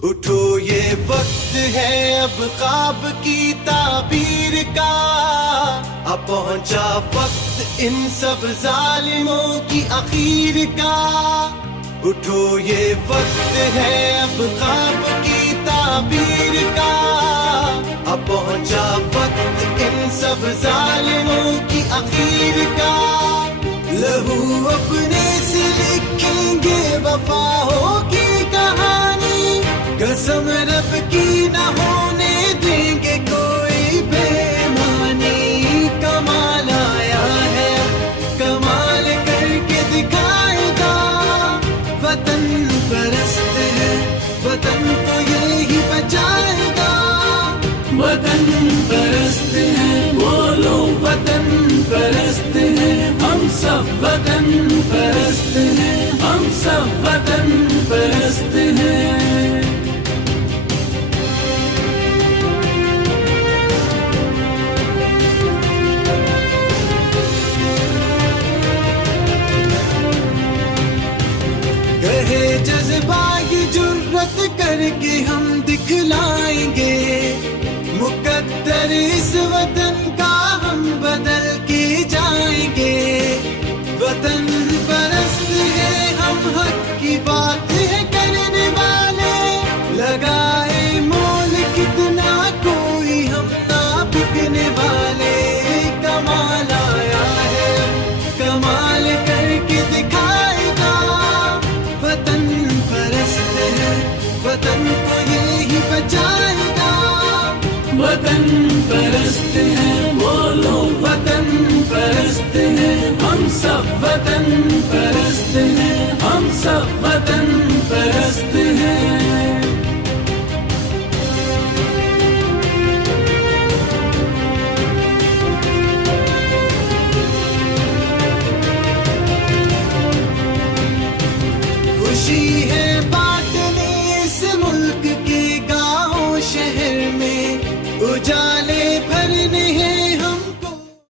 उठो ये वक्त है अब ख्वाब की ताबीर का, अब पहुंचा वक्त इन सब जालिमों की आखिर का। उठो ये वक्त है अब ख्वाब की ताबीर का, अब पहुंचा वक्त इन सब जालिमों की आखिर का। लहू अपने से लिखेंगे वफाओं की कहानी, कसम रब की न होने देंगे कोई बेईमानी। कमाल आया है कमाल करके दिखाएगा, वतन परस्त है वतन तो यही बचाएगा। वतन परस्त है बोलो वतन परस्त है, हम सब वतन परस्त हैं, हम सब वतन परस्त हैं। कहे जज्बा ये जुर्रत करके हम दिखलाएंगे, मुकद्दर इस वतन का हम बदल के जाएंगे। वतन परस्त है हम हक की बात है करने वाले, लगाए मोल कितना कोई हम ना बिकने वाले। कमाल आया है कमाल करके दिखाएगा, वतन परस्त है वतन को यही बचाएगा। वतन परस्त है बोलो वतन परस्त है, हम सब वतन परस्त हैं, हम सब वतन